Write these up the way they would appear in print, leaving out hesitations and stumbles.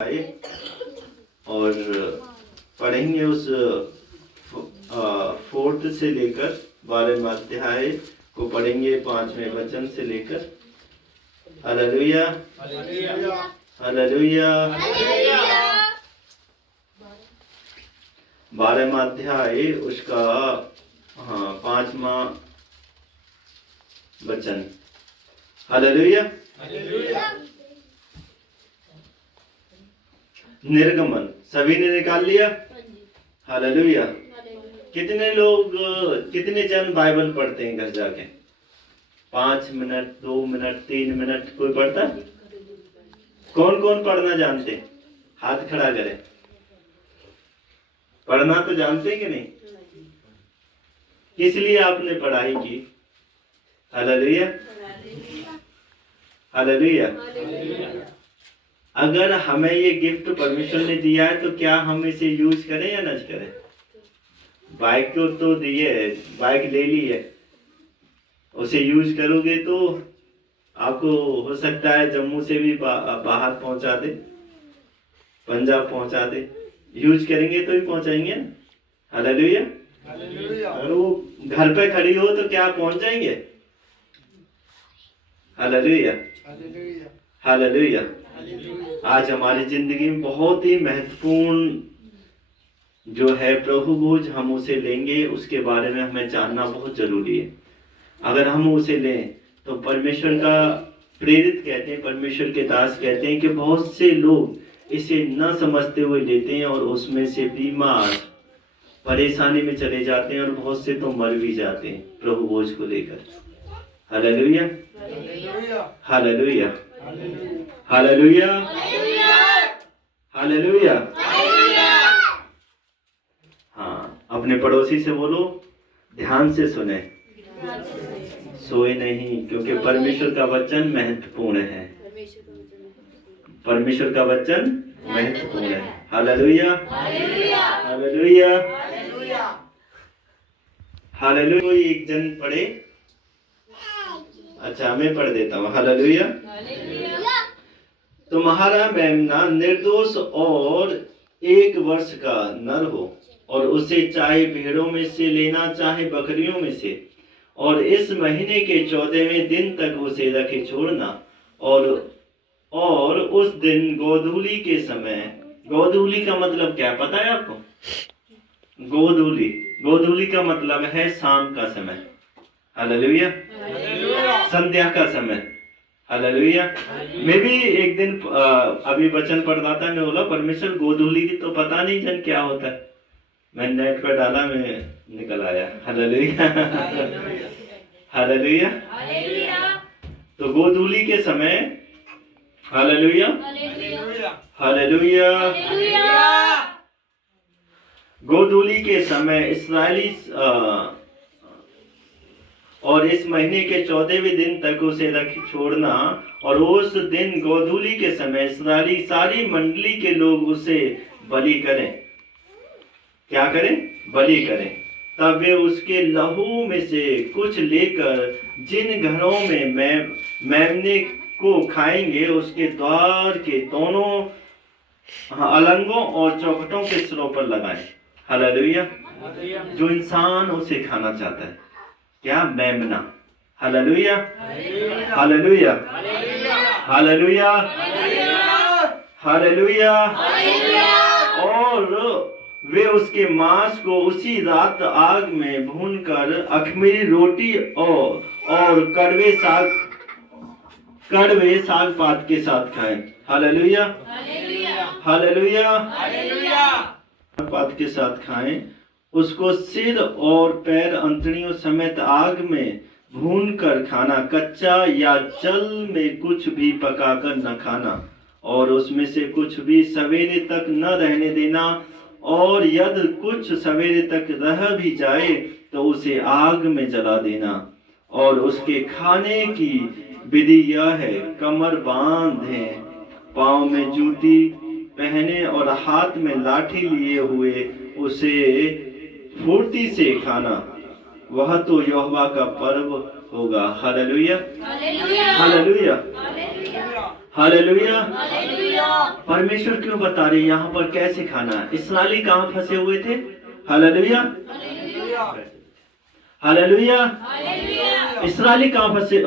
आए और पढ़ेंगे उस 4th से लेकर 12वें अध्याय को पढ़ेंगे 5वें वचन से लेकर। Hallelujah hallelujah. 12वां अध्याय उसका 5वां वचन। हालेलुया। निर्गमन सभी ने निकाल लिया। हालेलुया। कितने लोग कितने जन बाइबल पढ़ते हैं घर जाके? 5 मिनट 2 मिनट 3 मिनट कोई पढ़ता? कौन कौन पढ़ना जानते? हाथ खड़ा करें। पढ़ना तो जानते कि नहीं? किस लिए आपने पढ़ाई की? Hallelujah hallelujah. अगर हमें ये गिफ्ट परमेश्वर ने दिया है तो क्या हम इसे यूज करें या न करें? बाइक को तो दिए, बाइक ले ली है, उसे यूज करोगे तो आपको हो सकता है जम्मू से भी बाहर पहुंचा दे, पंजाब पहुंचा दे। यूज करेंगे तो ही पहुंचाएंगे। हालेलुया। अगर वो घर पे खड़ी हो तो क्या पहुंच जाएंगे? Hallelujah hallelujah. आज हमारी जिंदगी में बहुत ही महत्वपूर्ण जो है प्रभु भोज हम उसे लेंगे, उसके बारे में हमें जानना बहुत जरूरी है। अगर हम उसे लें तो परमेश्वर का प्रेरित कहते हैं, परमेश्वर के दास कहते हैं कि बहुत से लोग इसे न समझते हुए लेते हैं और उसमें से बीमार परेशानी में चले जाते हैं और बहुत से तो मर भी जाते हैं प्रभु भोज को लेकर। Hallelujah hallelujah hallelujah hallelujah. हाँ, अपने पड़ोसी से बोलो ध्यान से सुने, सोए नहीं, क्योंकि परमेश्वर का वचन महत्वपूर्ण है। परमेश्वर का वचन महत्वपूर्ण है। Hallelujah hallelujah hallelujah. कोई एक जन पढ़े? अच्छा, मैं पढ़ देता हूँ। हालेलुया। तुम्हारा मेमना निर्दोष और 1 वर्ष का नर हो, और उसे चाहे भेड़ों में से लेना चाहे बकरियों में से, और इस महीने के 14वें दिन तक उसे रखे छोड़ना। और उस दिन गोधूली के समय, गोधूली का मतलब क्या पता है आपको? गोधूली का मतलब है शाम का समय। हालेलुया। संध्या का समय। हालेलुया। मैं भी एक दिन अभी वचन पढ़ रहा था, मैं बोला परमेश्वर गोधूली की तो पता नहीं जन क्या होता है। मैं नेट पर डाला, मैं निकल आया। Hallelujah hallelujah. तो गोधूली के समय, हालेलुया हालेलुया, गोधूली के समय इस्राएली और इस महीने के 14वें दिन तक उसे रख छोड़ना। और उस दिन गोधूली के समय इस्राएली सारी मंडली के लोग उसे बलि करें। क्या करें? बलि करें। तब वे उसके लहू में से कुछ लेकर जिन घरों में मेमने को खाएंगे उसके द्वार के दोनों अलंगों और चौखटों के सिरों पर लगाएं। हालेलुया। जो इंसान उसे खाना चाहता है, क्या? मेमना। Hallelujah hallelujah hallelujah hallelujah. और वे उसके मांस को उसी रात आग में भूनकर अख़मीरी रोटी और कड़वे साग पात के साथ खाएं। हालेलुया हालेलुया पात के साथ खाएं। उसको सिर और पैर अंतड़ियों समेत आग में भून कर खाना, कच्चा या जल में कुछ भी पकाकर न खाना, और उसमें से कुछ भी सवेरे तक न रहने देना। और यदि कुछ सवेरे तक रह भी जाए तो उसे आग में जला देना। और उसके खाने की विधि यह है, कमर बांधे, पांव में जूती पहने और हाथ में लाठी लिए हुए उसे फुर्ती से खाना। वह तो यहोवा का पर्व होगा। Hallelujah hallelujah. हालेलुया। परमेश्वर क्यों बता रहे यहाँ पर कैसे खाना है? इस्राएली कहाँ फंसे हुए थे? Hallelujah, hallelujah. इस्राएली कहाँ फंसे?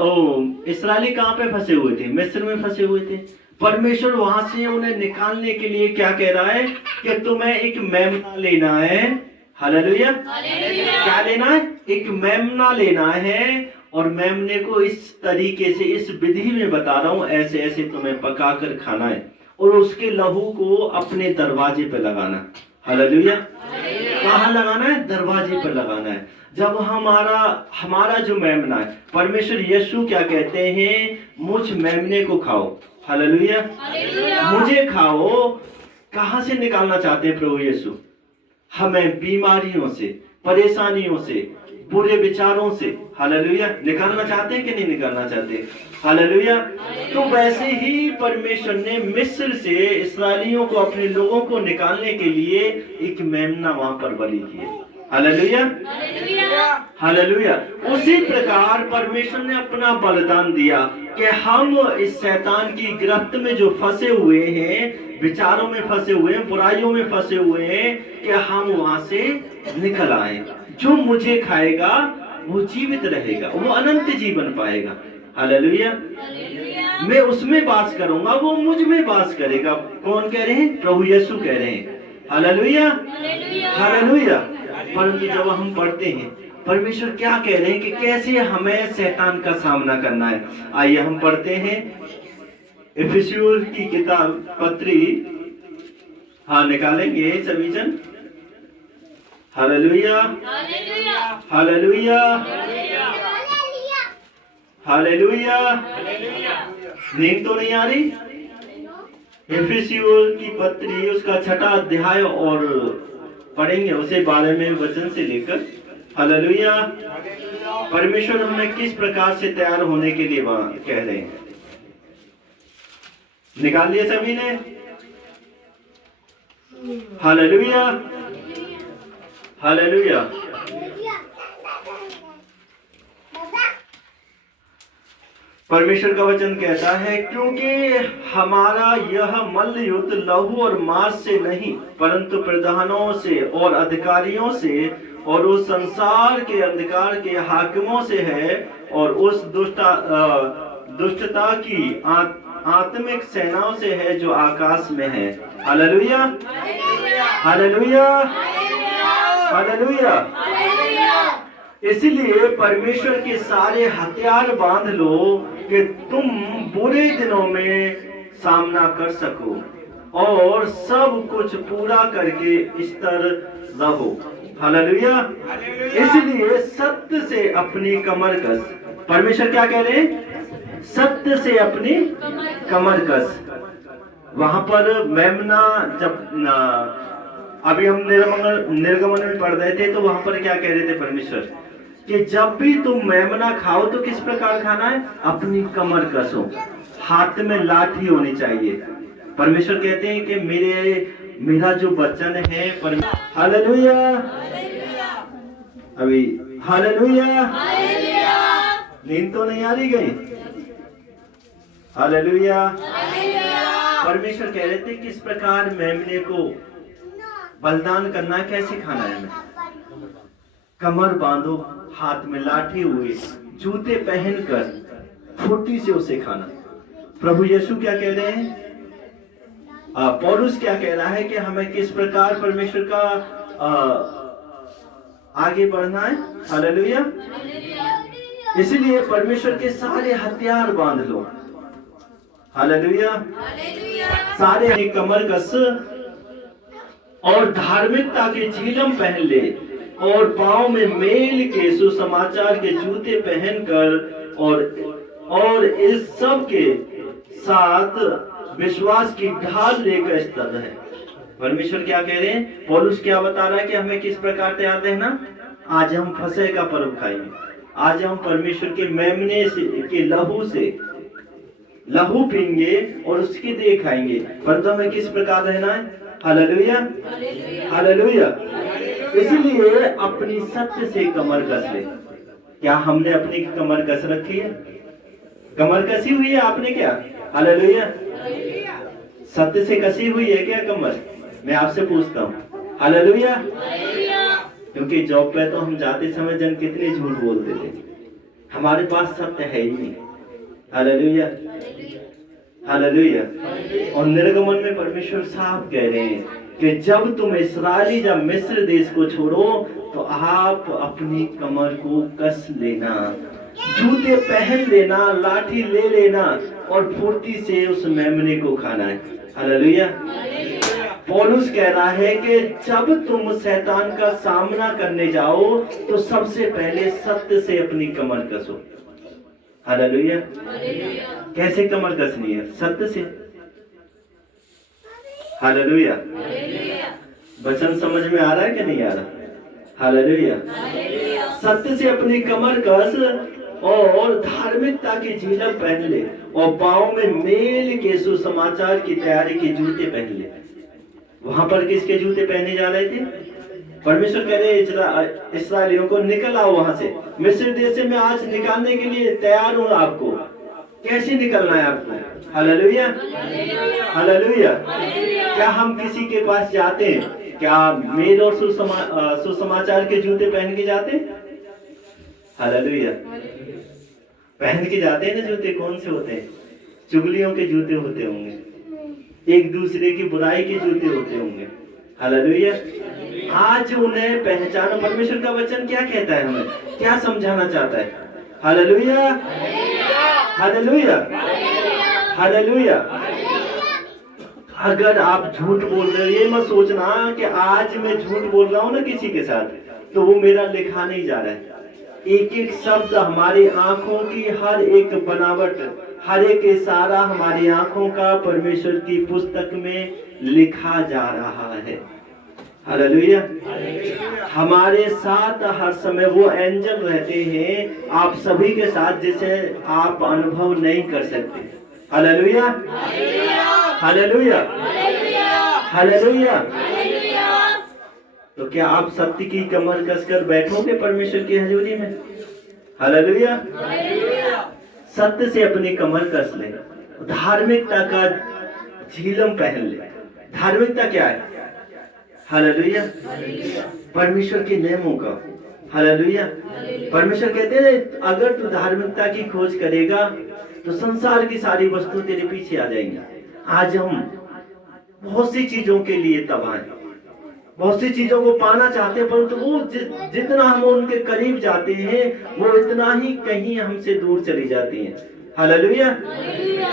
इस्राएली कहाँ पे फंसे हुए थे? मिस्र में फंसे हुए थे। परमेश्वर वहां से उन्हें निकालने के लिए क्या कह रहा है कि तुम्हें एक मेमना लेना है। हालेलुया। क्या लेना है? एक मेमना लेना है, और मेमने को इस तरीके से, इस विधि में बता रहा हूं, ऐसे ऐसे तुम्हें पकाकर खाना है, और उसके लहू को अपने दरवाजे पे लगाना। हालेलुया। कहाँ लगाना है? दरवाजे पर लगाना है। जब हमारा जो मेमना है, परमेश्वर यीशु क्या कहते हैं? मुझ मेमने को खाओ। हालेलुया। मुझे खाओ। कहाँ से निकालना चाहते हैं प्रभु यीशु? हमें बीमारियों से, परेशानियों से, बुरे विचारों से, हालेलुया, निकालना चाहते हैं कि नहीं निकालना चाहते? हालेलुया। तो वैसे ही परमेश्वर ने मिस्र से इस्राएलियों को, अपने लोगों को निकालने के लिए एक मेमना वहां पर बलि किए। Hallelujah, hallelujah. उसी प्रकार परमेश्वर ने अपना बलिदान दिया कि हम इस शैतान की गिरफ्त में जो फंसे हुए हैं, विचारों में फंसे हुए हैं, बुराइयों में फंसे हुए हैं, कि हम वहां से निकल आए। जो मुझे खाएगा वो जीवित रहेगा, वो अनंत जीवन पाएगा। हालेलुया। मैं उसमें वास करूंगा, वो मुझ में वास करेगा। कौन कह रहे हैं? प्रभु यीशु कह रहे हैं। Hallelujah, hallelujah. परंतु जब हम पढ़ते हैं परमेश्वर क्या कह रहे हैं कि कैसे हमें शैतान का सामना करना है, आइए हम पढ़ते हैं इफिसियों की किताब पत्री। हाँ, निकालेंगे सभी जन। Hallelujah, hallelujah, hallelujah. नींद तो नहीं आ रही? इफिसियों की पत्री उसका 6वां अध्याय और पढ़ेंगे उसे 12वें वचन से लेकर। हालेलुया। परमेश्वर हमें किस प्रकार से तैयार होने के लिए वहां कह रहे हैं। निकाल लिए सभी ने? Hallelujah, hallelujah. परमेश्वर का वचन कहता है, क्योंकि हमारा यह मल्ल युद्ध लहू और मांस से नहीं, परंतु प्रधानों से और अधिकारियों से और उस संसार के अंधकार के हाकिमों से है, और उस दुष्टता की आत्मिक सेनाओं से है जो आकाश में है। Hallelujah, hallelujah, hallelujah. इसलिए परमेश्वर के सारे हथियार बांध लो कि तुम बुरे दिनों में सामना कर सको और सब कुछ पूरा करके स्थिर रहो। हालेलुया। इसलिए सत्य से अपनी कमर कस। परमेश्वर क्या कह रहे हैं? सत्य से अपनी कमर कस। वहां पर मेमना, जब अभी हम निर्गमन में पढ़ रहे थे, तो वहां पर क्या कह रहे थे परमेश्वर? कि जब भी तुम मेमना खाओ तो किस प्रकार खाना है? अपनी कमर कसो, हाथ में लाठी होनी चाहिए। परमेश्वर कहते हैं कि मेरा जो वचन है, हालेलुया, अभी हालेलुया। नींद तो नहीं आ रही गई? हालेलुया। परमेश्वर कह रहे थे किस प्रकार मेमने को बलिदान करना है, कैसे खाना है। हमें कमर बांधो, हाथ में लाठी हुए, जूते पहनकर फुर्ती से उसे खाना। प्रभु यीशु क्या कह रहे हैं? पौलुस क्या कह रहा है कि हमें किस प्रकार परमेश्वर का आगे बढ़ना है। हालेलुया। इसलिए परमेश्वर के सारे हथियार बांध लो। हालेलुया। सारे कमर कस और धार्मिकता के झिलम पहन ले, और पांव में मेल के सुसमाचार के जूते पहनकर और इस सब के साथ विश्वास की ढाल लेकर स्थिर है। परमेश्वर क्या कह रहे हैं? पौलुस क्या बता रहा है कि हमें किस प्रकार तैयार रहना। आज हम फसह का पर्व खाएंगे, आज हम परमेश्वर के मेमने के लहू से लहू पीएंगे और उसकी देह खाएंगे, परंतु हमें किस प्रकार रहना है। Hallelujah, hallelujah. इसलिए अपनी सत्य से कमर कस ले। क्या हमने अपनी कमर कस रखी है? कमर कसी हुई है आपने क्या? हालेलुया। सत्य से कसी हुई है क्या कमर? मैं आपसे पूछता हूँ। हालेलुया। क्योंकि जॉब पे तो हम जाते समय जन कितने झूठ बोलते थे, हमारे पास सत्य है ही नहीं। Hallelujah, hallelujah. और निर्गमन में परमेश्वर साफ कह रहे हैं कि जब तुम इस्राएली जब मिस्र देश को छोड़ो तो आप अपनी कमर को कस लेना, जूते पहन लेना, लाठी ले लेना और फुर्ती से उस मेमने को खाना है। हालेलुया। पौलुस कह रहा है कि जब तुम शैतान का सामना करने जाओ तो सबसे पहले सत्य से अपनी कमर कसो। हालेलुया। कैसे कमर कसनी है? सत्य से। हालेलुया। वचन समझ में आ रहा है कि नहीं आ रहा? हालेलुया। सत्य से अपनी कमर कस और धार्मिकता की झीलक पहन ले और पांव में मेल के सुसमाचार की तैयारी के जूते पहन ले। वहां पर किसके जूते पहने जा रहे थे? परमेश्वर कह रहे इस्राएलियों को निकल आओ वहां से, मिस्र देश से मैं आज निकालने के लिए तैयार हूं आपको। कैसे निकलना है आपको? Hallelujah, hallelujah. क्या हम किसी के पास जाते हैं? क्या मेल और सुसमाचार के जूते पहन के जाते? हालेलुया। पहन के जाते हैं ना जूते? कौन से होते हैं? चुगलियों के जूते होते होंगे, एक दूसरे की बुराई के जूते होते होंगे। हालेलुया। आज उन्हें पहचानो। परमेश्वर का वचन क्या कहता है, हमें क्या समझाना चाहता है? Hallelujah, hallelujah, hallelujah. अगर आप झूठ बोल रहे हो, ये मत सोचना कि आज मैं झूठ बोल रहा हूं ना किसी के साथ तो वो मेरा लिखा नहीं जा रहा है। एक एक शब्द हमारी आंखों की, हर एक बनावट, हर एक इशारा हमारी आंखों का परमेश्वर की पुस्तक में लिखा जा रहा है। हालेलुया। हमारे साथ हर समय वो एंजल रहते हैं आप सभी के साथ जिसे आप अनुभव नहीं कर सकते। Hallelujah, hallelujah, hallelujah. तो क्या आप सत्य की कमर कसकर बैठोगे परमेश्वर की हजूरी में? हालेलुया। सत्य से अपनी कमर कस ले, धार्मिकता का झीलम पहन ले। धार्मिकता क्या है? हालेलुया, परमेश्वर के नियमों का। हालेलुया। परमेश्वर कहते हैं अगर तू धार्मिकता की खोज करेगा तो संसार की सारी वस्तु तेरे पीछे आ जाएंगी। आज हम बहुत सी चीजों के लिए तबाह हैं, बहुत सी चीजों को पाना चाहते हैं, परंतु वो जितना हम उनके करीब जाते हैं वो इतना ही कहीं हमसे दूर चली जाती हैं। हालेलुया।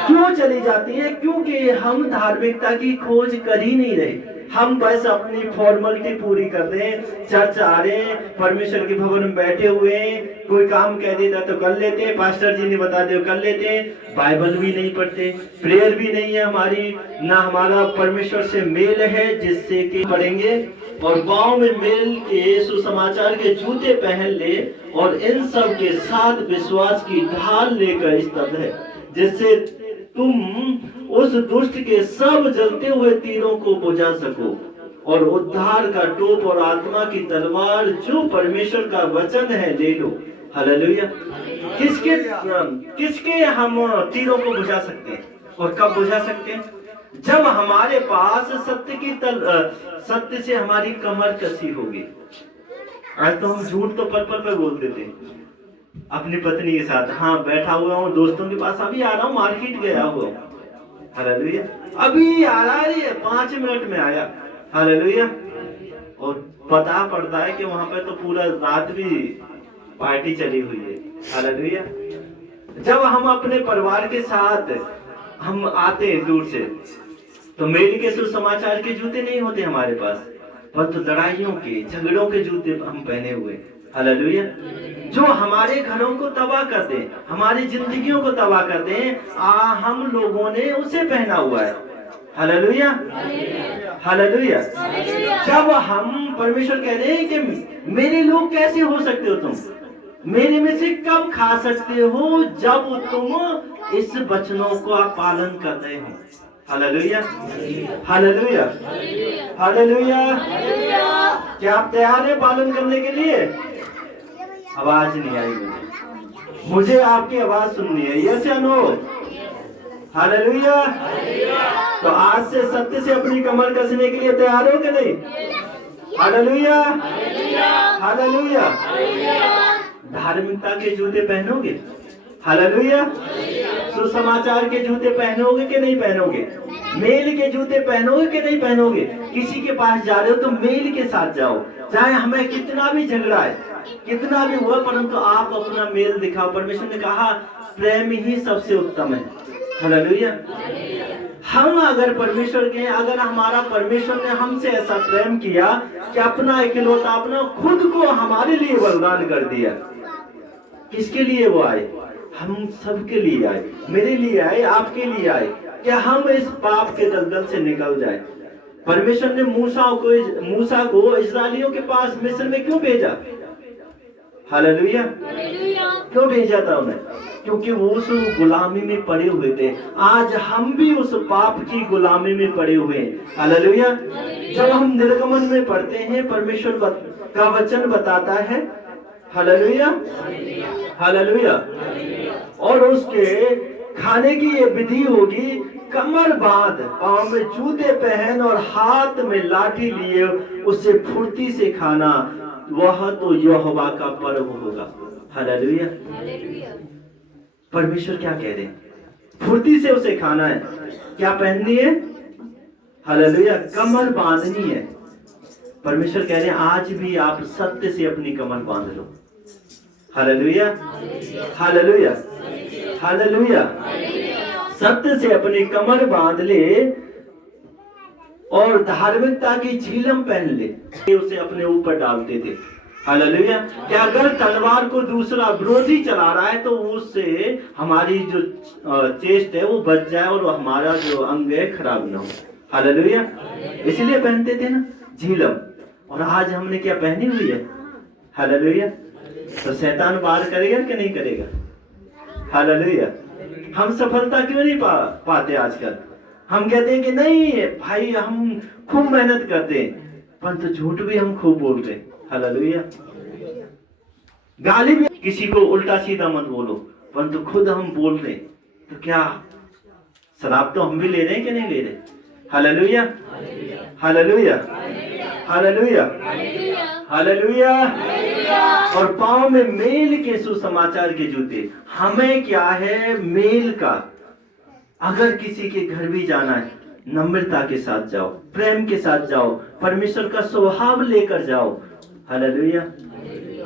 क्यों चली जाती हैं? क्योंकि हम धार्मिकता की खोज कर ही नहीं रहे। हम बस अपनी फॉर्मेलिटी पूरी कर रहे हैं, चर्च आ रहे हैं, परमेश्वर के भवन में बैठे हुए हैं, कोई काम कह देता तो कर लेते हैं, पास्टर जी ने बता दिया कर लेते हैं, बाइबल भी नहीं पढ़ते, प्रेयर भी नहीं है हमारी, ना हमारा परमेश्वर से मेल है जिससे कि पढ़ेंगे। और पांव में मेल के सुसमाचार के जूते पहन ले और इन सब के साथ विश्वास की ढाल लेकर इस्तेद है जिससे तुम उस दुष्ट के सब जलते हुए तीरों को बुझा सको और उद्धार का टोप और आत्मा की तलवार जो परमेश्वर का वचन है ले लो। हालेलुया। किसके हम तीरों को बुझा सकते हैं और कब बुझा सकते हैं? जब हमारे पास सत्य से हमारी कमर कसी होगी। आज तो हम झूठ तो पल पल पे बोल देते अपनी पत्नी के साथ, हाँ बैठा हुआ हूँ दोस्तों के पास, अभी आ रहा हूँ, मार्केट गया हुआ। हालेलुया। अभी आ रहा है, 5 मिनट में आया। हालेलुया। और पता पड़ता है कि वहां पे तो पूरा रात भी पार्टी चली हुई है। हालेलुया। जब हम अपने परिवार के साथ हम आते हैं दूर से तो मेल के सुसमाचार के जूते नहीं होते हमारे पास, परंतु लड़ाइयों के, झगड़ों के जूते हम पहने हुए। हालेलुया। जो हमारे घरों को तबाह करते हैं, हमारी जिंदगियों को तबाह करते हैं, हम लोगों ने उसे पहना हुआ है। Hallelujah, hallelujah. जब हम परमेश्वर कह रहे हैं कि मेरे लोग कैसे हो सकते हो तुम, मेरे में से कब खा सकते हो जब तुम इस वचनों का पालन कर रहे हो। Hallelujah, hallelujah, hallelujah. क्या आप तैयार हैं पालन करने के लिए? आवाज नहीं आई मुझे आपकी आवाज सुननी है। यस या नो? हालेलुया। तो आज से सत्य से अपनी कमर कसने के लिए तैयार हो कि नहीं? Hallelujah, hallelujah. धार्मिकता के जूते पहनोगे? हालेलुया। सुसमाचार के जूते पहनोगे कि नहीं पहनोगे? मेल के जूते पहनोगे कि नहीं पहनोगे? किसी के पास जा रहे हो तो मेल के साथ जाओ, चाहे हमें कितना भी झगड़ा है, कितना भी हुआ, परंतु आप अपना मेल दिखाओ। परमेश्वर ने कहा प्रेम ही सबसे उत्तम है। हालेलुया। हम अगर परमेश्वर के, अगर हमारा परमेश्वर ने हमसे ऐसा प्रेम किया कि अपना इकलौता, अपना खुद को हमारे लिए बलिदान कर दिया, किसके लिए वो आए? हम सबके लिए आए, मेरे लिए आए, आपके लिए आए, कि हम इस पाप के दलदल से निकल जाए। परमेश्वर ने मूसा को इस्राएलियों के पास मिस्र में क्यों भेजा? हालेलुया। क्यों भेजा था उन्हें? क्योंकि वो उस गुलामी में पड़े हुए थे। आज हम भी उस पाप की गुलामी में पड़े हुए हैं। हालेलुया। जब हम निर्गमन में पढ़ते हैं, परमेश्वर का वचन बताता है, हालेलुया, हालेलुया, और उसके खाने की ये विधि होगी, कमर बांध, पांव में जूते पहन और हाथ में लाठी लिए उसे फुर्ती से खाना, वह तो यहोवा का पर्व होगा। हालेलुया। परमेश्वर क्या कह रहे हैं? फुर्ती से उसे खाना है। क्या पहननी है? हालेलुया, कमर बांधनी है। परमेश्वर कह रहे हैं आज भी आप सत्य से अपनी कमर बांध लो। Hallelujah, hallelujah, hallelujah. सत्य से अपनी कमर बांध ले और धार्मिकता की झिलम पहन ले। उसे अपने ऊपर डालते थे। हालेलुया। कि अगर तलवार को दूसरा विरोधी चला रहा है तो उससे हमारी जो चेस्ट है वो बच जाए और हमारा जो अंग है खराब ना हो। हालेलुया। इसलिए पहनते थे ना झिलम। और आज हमने क्या पहनी हुई है? हालेलुया। तो शैतान वार करेगा कि नहीं करेगा? हालेलुया। हम सफलता क्यों नहीं पाते आजकल? हम कहते हैं कि नहीं भाई हम खूब मेहनत करते हैं, परंतु झूठ भी हम खूब बोलते हैं। हालेलुया। गाली भी, किसी को उल्टा सीधा मत बोलो, परंतु खुद हम बोल रहे, तो क्या शराब तो हम भी ले रहे हैं कि नहीं ले रहे? Hallelujah, hallelujah, hallelujah, hallelujah. और पांव में मेल के सुसमाचार के जूते। हमें क्या है? मेल का। अगर किसी के घर भी जाना है, नम्रता के साथ जाओ, प्रेम के साथ जाओ, परमेश्वर का स्वभाव लेकर जाओ। हालेलुया।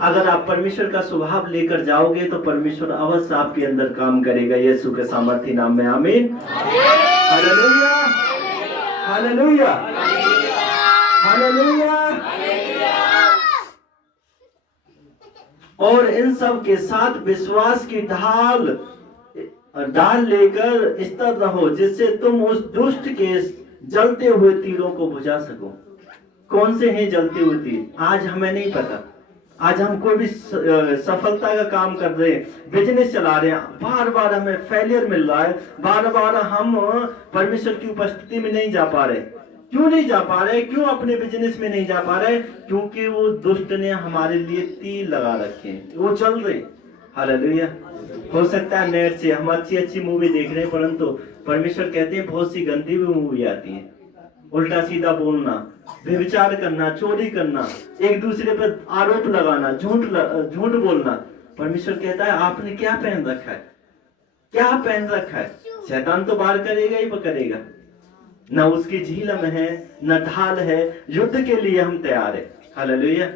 अगर आप परमेश्वर का स्वभाव लेकर जाओगे तो परमेश्वर अवश्य आपके अंदर काम करेगा, यीशु के सामर्थी नाम में, आमीन। Hallelujah, hallelujah, hallelujah. और इन सब के साथ विश्वास की ढाल लेकर स्थिर रहो, जिससे तुम उस दुष्ट के जलते हुए तीरों को बुझा सको। कौन से हैं जलते हुए तीर? आज हमें नहीं पता। आज हम कोई भी सफलता का काम कर रहे हैं, बिजनेस चला रहे हैं, बार बार हमें फेलियर मिल रहा है, बार बार हम परमेश्वर की उपस्थिति में नहीं जा पा रहे। क्यों नहीं जा पा रहे? क्यों अपने बिजनेस में नहीं जा पा रहे? क्योंकि वो दुष्ट ने हमारे लिए तीर लगा रखे हैं, वो चल रहे। हालेलुया। हो सकता है नेट से हम अच्छी मूवी देख रहे हैं, परंतु परमेश्वर कहते हैं बहुत सी गंदी भी मूवी आती है। उल्टा सीधा बोलना, व्यभिचार करना, चोरी करना, एक दूसरे पर आरोप लगाना, झूठ बोलना। परमेश्वर कहता है आपने क्या पहन रखा है? क्या पहन रखा है? शैतान तो वार करेगा ही करेगा। न उसकी झिलम है, न ढाल है। युद्ध के लिए हम तैयार है। हालेलुया।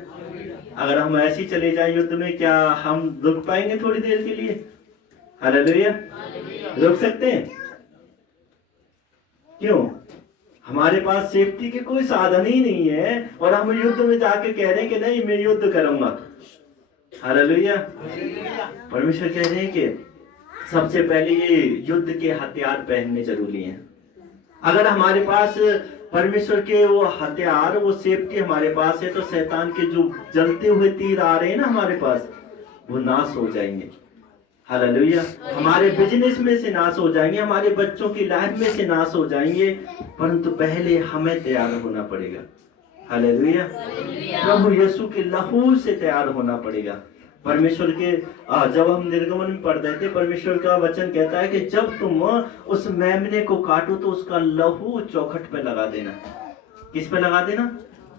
अगर हम ऐसे ही चले जाएं युद्ध में, क्या हम रुक पाएंगे थोड़ी देर के लिए? हालेलुया। रुक सकते हैं? क्यों? हमारे पास सेफ्टी के कोई साधन ही नहीं है और हम युद्ध में जाके कह रहे हैं कि नहीं मैं युद्ध करूंगा। हालेलुया। परमेश्वर कह रहे हैं कि सबसे पहले ये युद्ध के हथियार पहनने जरूरी हैं। अगर हमारे पास परमेश्वर के वो हथियार, वो सेफ्टी हमारे पास है, तो शैतान के जो जलते हुए तीर आ रहे हैं ना हमारे पास, वो नाश हो जाएंगे। हालेलुया। हमारे बिजनेस में से नाश हो जाएंगे, हमारे बच्चों की लाइफ में से नाश हो जाएंगे, परंतु पहले हमें तैयार होना पड़ेगा। हालेलुया। प्रभु यीशु के लहू से तैयार होना पड़ेगा। परमेश्वर के जब हम निर्गमन में पढ़ रहे थे, परमेश्वर का वचन कहता है कि जब तुम उस मेमने को काटो तो उसका लहू चौखट पे लगा देना। किस पे लगा देना?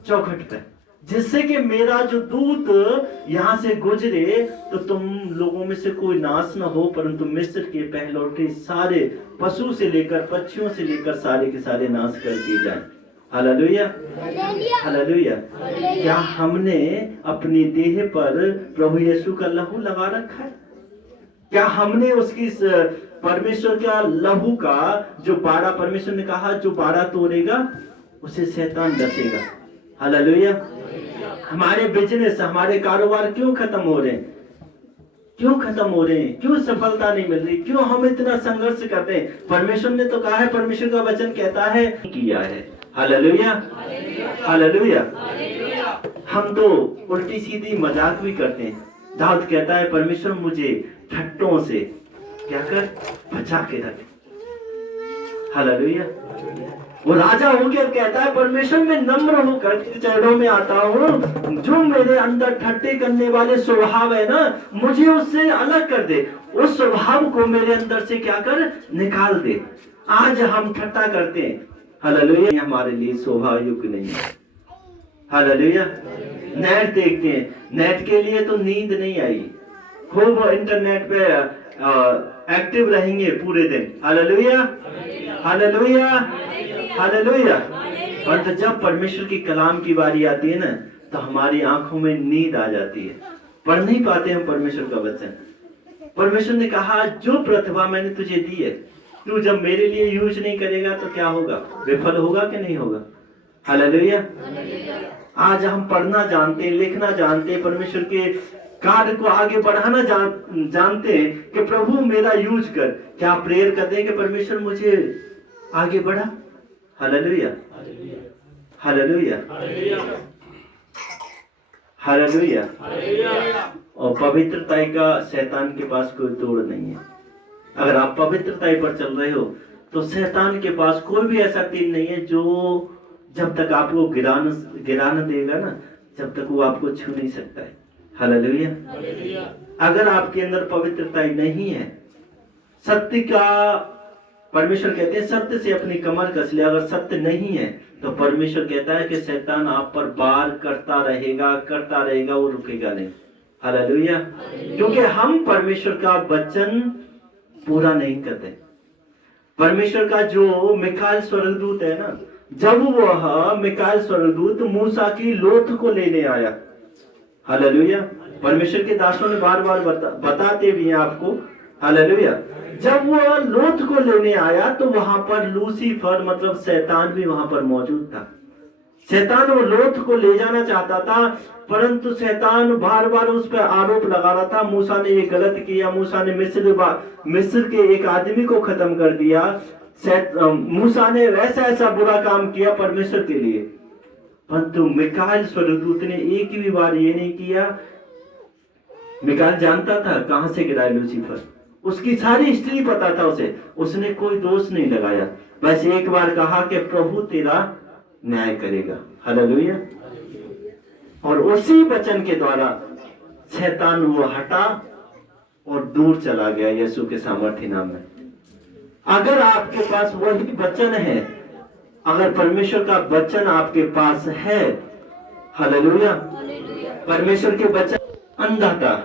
चौखट पे, जिससे कि मेरा जो दूत यहाँ से गुजरे तो तुम लोगों में से कोई नाश न हो, परंतु मिस्र के पहलौठे सारे पशु से लेकर पक्षियों से लेकर सारे के सारे नाश कर दिए जाएं। Hallelujah, hallelujah. क्या हमने अपनी देह पर प्रभु यीशु का लहू लगा रखा है? क्या हमने उसकी परमेश्वर का लहू का जो बाड़ा, परमेश्वर ने कहा जो बाड़ा तोड़ेगा उसे शैतान डसेगा। हालेलुया। हमारे बिजनेस, हमारे कारोबार क्यों खत्म हो रहे हैं? क्यों खत्म हो रहे हैं? क्यों सफलता नहीं मिल रही? क्यों हम इतना संघर्ष करते हैं? परमेश्वर ने तो कहा है, परमेश्वर का वचन कहता है किया है। Hallelujah, hallelujah. हम तो उल्टी सीधी मजाक भी करते हैं। दाऊद कहता है, परमेश्वर मुझे ठट्टों से क्या कर, बचा के रख। हालेलुया। वो राजा होकर कहता है, परमेश्वर में नम्र होकर चरणों में आता हूँ, जो मेरे अंदर ठट्टे करने वाले स्वभाव है ना, मुझे उससे अलग कर दे। उस स्वभाव को मेरे अंदर से क्या कर, निकाल दे। आज हम ठट्टा करते हैं, हालेलुया, हमारे लिए स्वभाव युक्त नहीं है। हालेलुया। नेट देखते हैं, नेट के लिए तो नींद नहीं आई, खूब इंटरनेट पे एक्टिव रहेंगे पूरे दिन। Hallelujah, hallelujah, hallelujah. परंतु जब परमेश्वर की कलाम की बारी आती है ना, तो हमारी आंखों में नींद आ जाती है, पढ़ नहीं पाते हम परमेश्वर का वचन। परमेश्वर ने कहा, जो प्रतिभा मैंने तुझे दी है, तू जब मेरे लिए यूज नहीं करेगा तो क्या होगा? विफल होगा कि नहीं होगा? हालेलुया। आज हम पढ़ना जानते, लिखना जानते, परमेश्वर के कार्य को आगे बढ़ाना जानते हैं कि प्रभु मेरा यूज कर। क्या प्रेयर करते हैं कि परमेश्वर मुझे आगे बढ़ा? Hallelujah, hallelujah, hallelujah. और पवित्रता का शैतान के पास कोई तोड़ नहीं है। अगर आप पवित्रता पर चल रहे हो तो शैतान के पास कोई भी ऐसा तीर नहीं है जो जब तक आपको गिराना देगा ना, जब तक वो आपको छू नहीं सकता है। हालेलुया। अगर आपके अंदर पवित्रता नहीं है, सत्य का, परमेश्वर कहते हैं सत्य से अपनी कमर कस ले। अगर सत्य नहीं है तो परमेश्वर कहता है कि शैतान आप पर वार करता रहेगा, वो रुकेगा नहीं। हालेलुया। क्योंकि हम परमेश्वर का वचन पूरा नहीं करते। परमेश्वर का जो मिकाएल स्वर्गदूत है ना, जब वह मिकाएल स्वर्गदूत मूसा की लोथ को लेने आया, हालेलुया, परमेश्वर के दासों ने बार बार बताते भी हैं आपको, हालेलुया, जब वह लोथ को लेने आया तो वहां पर लूसीफर मतलब शैतान भी वहां पर मौजूद था। शैतान वो लोथ को ले जाना चाहता था, परंतु शैतान बार बार उस पर आरोप लगा रहा था, मूसा ने ये गलत किया, मूसा ने मिस्र के एक आदमी को खत्म कर दिया, मूसा ने ऐसा बुरा काम किया परमेश्वर के लिए। परंतु मिकाएल स्वर्गदूत ने एक भी बार ये नहीं किया। मिकाएल जानता था कहां से गिरा लूसीफर, उसकी सारी हिस्ट्री पता था उसे, उसने कोई दोष नहीं लगाया, बस एक बार कहा कि प्रभु तेरा न्याय करेगा। हालेलुया। और उसी वचन के द्वारा शैतान वो हटा और दूर चला गया यीशु के सामर्थ्य नाम में। अगर आपके पास वही वचन है, अगर परमेश्वर का वचन आपके पास है, हालेलुया, परमेश्वर के वचन, अंधा था,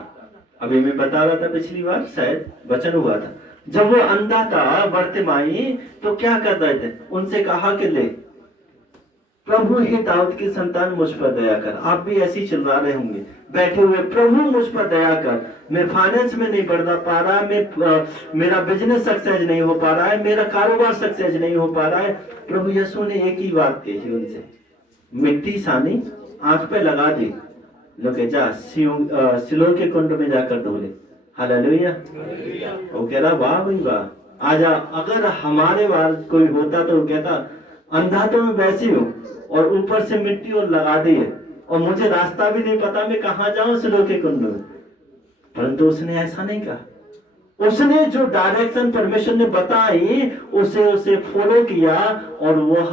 अभी मैं बता रहा था पिछली बार शायद वचन हुआ था, जब वो अंधा था बर्तिमाई तो क्या कर रहे थे, उनसे कहा कि ले प्रभु हे दाऊद की संतान मुझ पर दया कर। आप भी ऐसी चिल्ला रहे होंगे बैठे हुए, प्रभु मुझ पर दया कर, मैं फाइनेंस में नहीं बढ़ पा रहा, मेरा बिजनेस सक्सेस नहीं हो पा रहा है, मेरा कारोबार सक्सेस नहीं हो पा रहा है। प्रभु यीशु ने एक ही बात कही उनसे, मिट्टी सानी आंख पे लगा दी, लोग जा सिलो के कुंड में जाकर धो ले। हालेलुया। वो कह रहा वाह भाई वाह, आजा। अगर हमारे बार कोई होता तो वो कहता अंधा तो मैं वैसे हूँ और ऊपर से मिट्टी और लगा दी है और मुझे रास्ता भी नहीं पता मैं कहाँ जाऊं सिलो के कुंड में। परंतु उसने ऐसा नहीं कहा, उसने जो डायरेक्शन परमेश्वर ने बताई उसे फॉलो किया और वह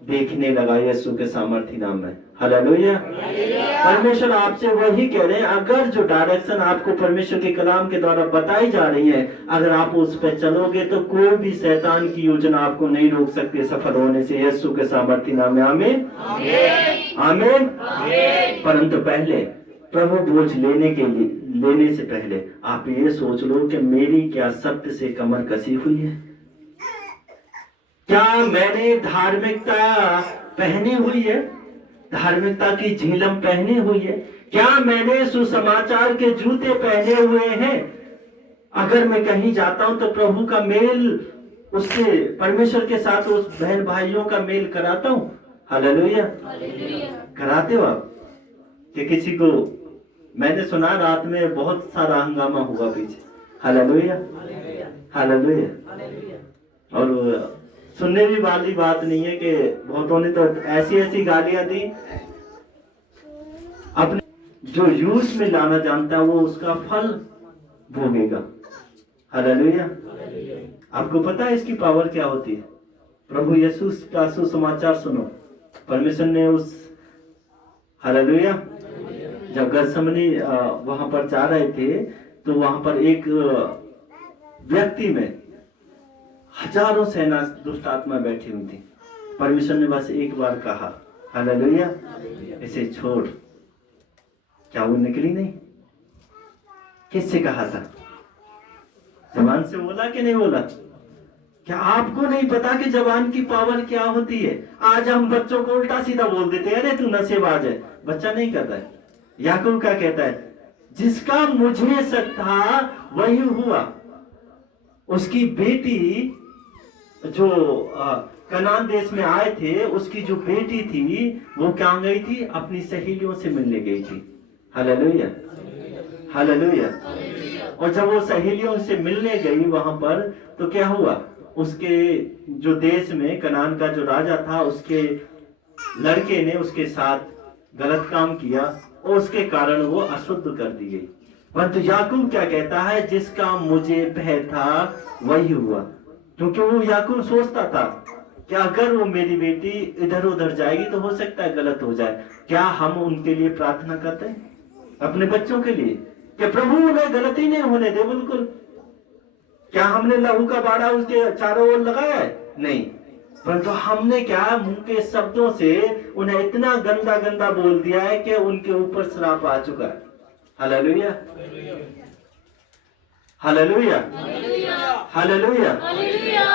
देखने लगा यीशु के सामर्थी नाम में। हालेलुया। परमेश्वर आपसे वही कह रहे हैं, अगर जो डायरेक्शन आपको परमेश्वर के कलाम के द्वारा बताई जा रही है, अगर आप उस पर चलोगे तो कोई भी शैतान की योजना आपको नहीं रोक सकती सफल होने से, यीशु के सामर्थी नाम में। आमीन आमीन। परंतु पहले प्रभु बोझ लेने से पहले आप ये सोच लो कि मेरी क्या सत्य से कमर कसी हुई है? क्या मैंने धार्मिकता पहनी हुई है? धार्मिकता की झिलम पहनी हुई है? क्या मैंने सुसमाचार के जूते पहने हुए हैं? अगर मैं कहीं जाता हूं तो प्रभु का मेल उससे, परमेश्वर के साथ उस बहन भाइयों का मेल कराता हूं? हालेलुया। कराते हो आप? कि किसी को, मैंने सुना रात में बहुत सारा हंगामा हुआ पीछे। Hallelujah hallelujah. और सुनने भी वाली बात नहीं है कि बहुतों ने तो ऐसी ऐसी गालियां दी। अपने जो यूज में लाना जानता है वो उसका फल भोगेगा। हालेलुया। आपको पता है इसकी पावर क्या होती है? प्रभु यीशु का सुसमाचार सुनो। परमेश्वर ने उस, हालेलुया, जब गतसमनी वहां पर जा रहे थे तो वहां पर एक व्यक्ति में हजारों सेना दुष्ट आत्मा बैठी हुई थी। परमेश्वर ने बस एक बार कहा, हालेलुया, इसे छोड़। क्या वो निकली नहीं? किससे कहा था? जबान से बोला कि नहीं बोला? क्या आपको नहीं पता कि जबान की पावर क्या होती है? आज हम बच्चों को उल्टा सीधा बोल देते हैं, अरे तू नशेबाज है। बच्चा नहीं करता है। याकूब क्या कहता है? जिसका मुझे शक था वही हुआ। उसकी बेटी जो कनान देश में आए थे, उसकी जो बेटी थी वो क्या गई थी? अपनी सहेलियों से मिलने गई थी। Hallelujah hallelujah. और जब वो सहेलियों से मिलने गई वहां पर, तो क्या हुआ? उसके जो देश में कनान का जो राजा था, उसके लड़के ने उसके साथ गलत काम किया और उसके कारण वो अशुद्ध कर दी गई। परंतु याकूब क्या कहता है? जिसका मुझे भय था वही हुआ। क्योंकि वो याकूब सोचता था कि अगर वो मेरी बेटी इधर उधर जाएगी तो हो सकता है गलत हो जाए। क्या हम उनके लिए प्रार्थना करते हैं अपने बच्चों के लिए कि प्रभु उन्हें गलती नहीं होने दे? बिल्कुल। क्या हमने लहू का बाड़ा उसके चारों ओर लगाया है? नहीं। परंतु हमने क्या मुंह के शब्दों से उन्हें इतना गंदा गंदा बोल दिया है कि उनके ऊपर श्राप आ चुका है। Hallelujah hallelujah hallelujah.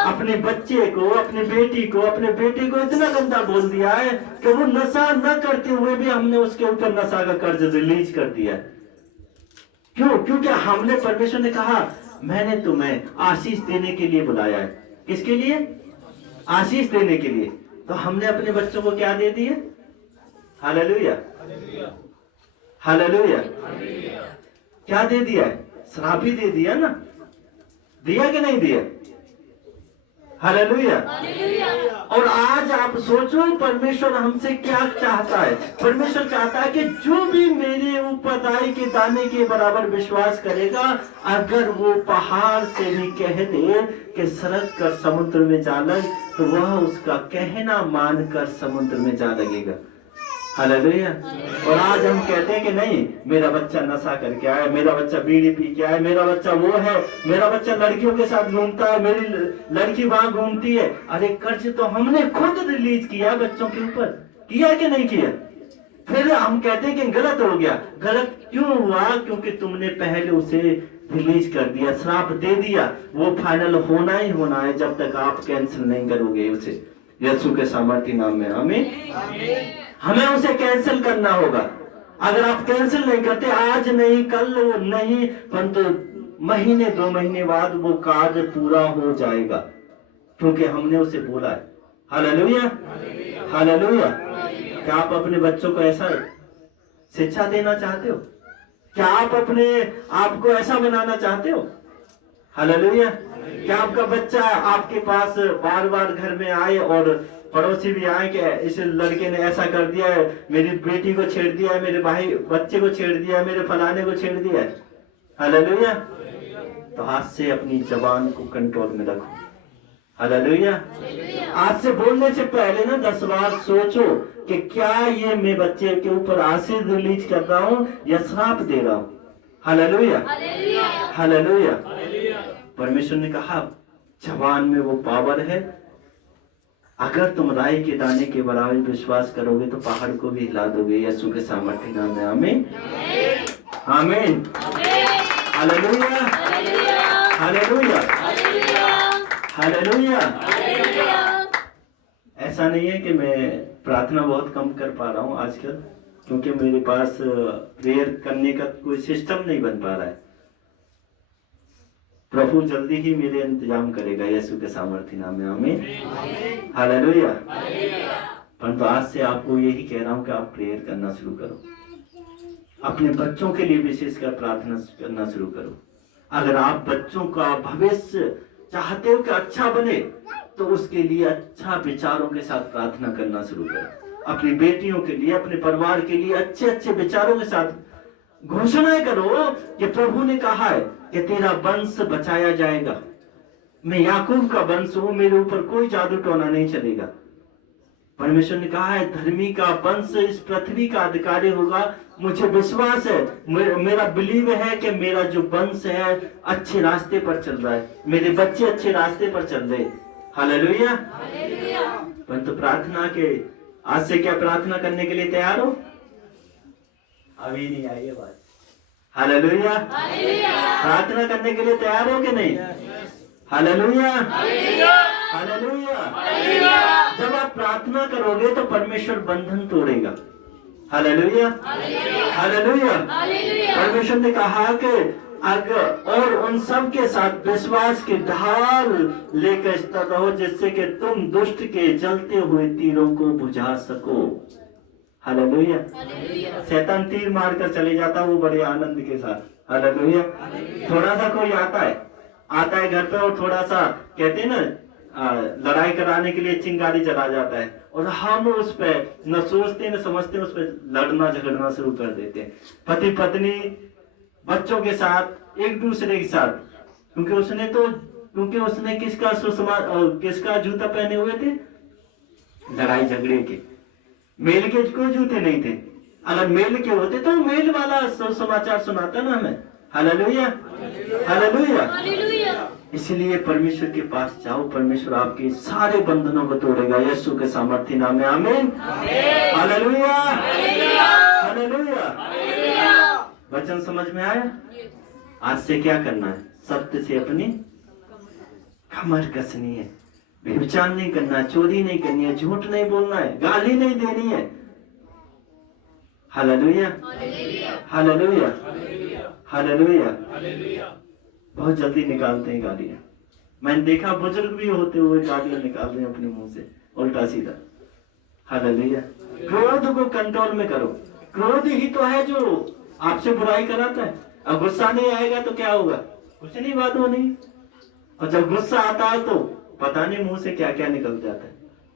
अपने बच्चे को, अपने बेटी को, अपने बेटे को इतना गंदा बोल दिया है कि वो नशा न करते हुए भी हमने उसके ऊपर नशा का कर्ज रिलीज कर दिया। क्यों? क्योंकि हमने, परमेश्वर ने कहा मैंने तुम्हें आशीष देने के लिए बुलाया है। किसके लिए? आशीष देने के लिए। तो हमने अपने बच्चों को क्या दे दिए? Hallelujah hallelujah. क्या दे दिया है? श्राप ही दे दिया ना। दिया कि नहीं दिया? हालेलुया। और आज आप सोचो परमेश्वर हमसे क्या चाहता है। परमेश्वर चाहता है कि जो भी मेरे ऊपर दाई के दाने के बराबर विश्वास करेगा, अगर वो पहाड़ से भी कह दे कि सरक कर समुद्र में जा लग, तो वह उसका कहना मानकर समुद्र में जा लगेगा। हालेलुया। और आज हम कहते हैं कि नहीं, मेरा बच्चा नशा करके आया, मेरा बच्चा बीड़ी पी के आया, मेरा बच्चा वो है, मेरा बच्चा लड़कियों के साथ घूमता है, मेरी लड़की वहां घूमती है। अरे कर्ज तो हमने खुद रिलीज किया बच्चों के ऊपर। किया कि नहीं किया? फिर हम कहते हैं कि गलत हो गया। गलत क्यों हुआ? क्योंकि तुमने पहले उसे रिलीज कर दिया, श्राप दे दिया। वो फाइनल होना ही होना है जब तक आप कैंसिल नहीं करोगे उसे, यीशु के सामर्थी नाम में। आमीन। हमें उसे कैंसिल करना होगा। अगर आप कैंसिल नहीं करते, आज नहीं, कल नहीं, परंतु महीने 2 महीने बाद वो कार्य पूरा हो जाएगा, क्योंकि हमने उसे बोला है। Hallelujah hallelujah. क्या आप अपने बच्चों को ऐसा शिक्षा देना चाहते हो? क्या आप अपने आप को ऐसा बनाना चाहते हो? हालेलुया। क्या आपका बच्चा आपके पास बार बार घर में आए और पड़ोसी भी आए कि इस लड़के ने ऐसा कर दिया है, मेरी बेटी को छेड़ दिया है, मेरे भाई बच्चे को छेड़ दिया है, मेरे फलाने को छेड़ दिया है? हालेलुया। तो आज से अपनी जबान को कंट्रोल में रखो। हालेलुया। आज से बोलने से पहले ना 10 बार सोचो कि क्या ये मैं बच्चे के ऊपर आशीष रिलीज कर रहा हूँ या श्राप दे रहा हूँ। Hallelujah, hallelujah. परमेश्वर ने कहा जवान में वो पावर है, अगर तुम राई के दाने के बराबर विश्वास करोगे तो पहाड़ को भी हिला दोगे। यीशु के सामर्थ्य नाम में आमीन, आमीन, हालेलुया, हालेलुया, हालेलुया। ऐसा नहीं है कि मैं प्रार्थना बहुत कम कर पा रहा हूँ आजकल, क्योंकि मेरे पास प्रेयर करने का कोई सिस्टम नहीं बन पा रहा है। प्रभु जल्दी ही मेरे इंतजाम करेगा यीशु के सामर्थ्य नाम में आमीन, हालेलुया। परंतु आज से आपको यही कह रहा हूँ कि आप प्रेयर करना शुरू करो, अपने बच्चों के लिए विशेषकर प्रार्थना करना शुरू करो। अगर आप बच्चों का भविष्य चाहते हो कि अच्छा बने तो उसके लिए अच्छा विचारों के साथ प्रार्थना करना शुरू करो। अपनी बेटियों के लिए, अपने परिवार के लिए अच्छे अच्छे विचारों के साथ घोषणा करो कि प्रभु ने कहा है कि तेरा वंश बचाया जाएगा। मैं याकूब का वंश हूं, मेरे ऊपर कोई जादू टोना नहीं चलेगा। परमेश्वर ने कहा है धर्मी का वंश इस पृथ्वी का अधिकारी होगा। मुझे विश्वास है, मेरा बिलीव है कि मेरा जो वंश है अच्छे रास्ते पर चल रहा है, मेरे बच्चे अच्छे रास्ते पर चल रहे। हालेलुया। परंतु प्रार्थना के आज से क्या प्रार्थना करने के लिए तैयार हो? अभी नहीं आई है बात। हालेलुया। प्रार्थना करने के लिए तैयार हो कि नहीं? Hallelujah, hallelujah. जब आप प्रार्थना करोगे तो परमेश्वर बंधन तोड़ेगा। Hallelujah, hallelujah. परमेश्वर ने कहा कि अगर और उन सब के साथ विश्वास की ढाल लेकर स्थिर रहो, जिससे कि तुम दुष्ट के जलते हुए तीरों को बुझा सको। हालेलुया। शैतान तीर मारकर चले जाता वो बड़े आनंद के साथ। हालेलुया। थोड़ा सा कोई आता है घर पे और थोड़ा सा कहते हैं ना लड़ाई कराने के लिए चिंगारी जला जाता है और हम उस पे न सोचते न समझते, उस पे लड़ना झगड़ना शुरू कर देते हैं। पति पत्नी बच्चों के साथ, एक दूसरे के साथ, क्योंकि उसने किसका जूता पहने हुए थे? लड़ाई झगड़े के। मेल के कोई जूते नहीं थे। अगर मेल के होते तो मेल वाला समाचार सुनाता ना हमें। Hallelujah, hallelujah. इसलिए परमेश्वर के पास जाओ, परमेश्वर आपके सारे बंधनों को तोड़ेगा यीशु के सामर्थ्य नाम में आमीन, हालेलुया, हालेलुया। वचन समझ में आया? आज से क्या करना है? सत्य से अपनी कमर कसनी है, व्यभिचार नहीं करना है, चोरी नहीं करनी है, झूठ नहीं बोलना है, गाली नहीं देनी है। Hallelujah, hallelujah, hallelujah. बहुत जल्दी निकालते हैं गालियां। मैंने देखा बुजुर्ग भी होते हुए गालियां निकाल रहे हैं अपने मुंह से उल्टा सीधा। हालेलुया। क्रोध को कंट्रोल में करो। क्रोध ही तो है जो आपसे बुराई कराता है। अब गुस्सा नहीं आएगा तो क्या होगा? कुछ नहीं, बात हो नहीं। और जब गुस्सा आता है तो पता नहीं मुंह से क्या क्या निकल जाता है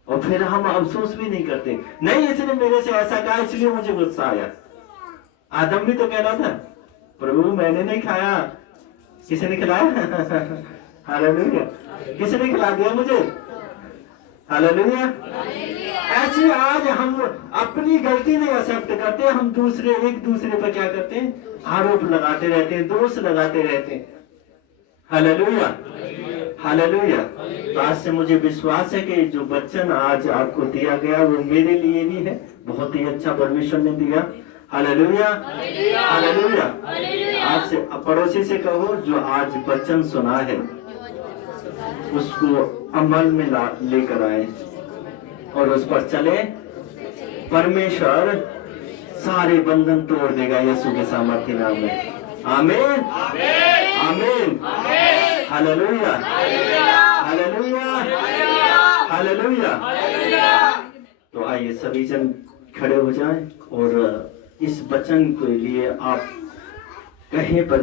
और फिर हम अफसोस भी नहीं करते, नहीं इसने मेरे से ऐसा कहा इसलिए मुझे गुस्सा आया। आदम भी तो कह रहा था प्रभु मैंने नहीं खाया, किसने खिलाया? हालेलुया। किसने खिला दिया मुझे? हालेलुया। ऐसे आज हम अपनी गलती नहीं एक्सेप्ट करते, हम एक दूसरे पर क्या करते हैं? आरोप लगाते रहते हैं, दोष लगाते रहते हैं। Hallelujah, hallelujah. तो आज से मुझे विश्वास है कि जो वचन आज आपको दिया गया वो मेरे लिए भी है, बहुत ही अच्छा परमेश्वर ने दिया। Hallelujah, hallelujah. आज से पड़ोसी से कहो जो आज वचन सुना है उसको अमल में लेकर आए और उस पर चले। परमेश्वर सारे बंधन तोड़ देगा यीशु के सामर्थ्य नाम में। आमीन, आमीन, हालेलुया, हालेलुया, हालेलुया। तो आइए सभी जन खड़े हो जाएं और इस वचन के लिए आप कहें परमेश्वर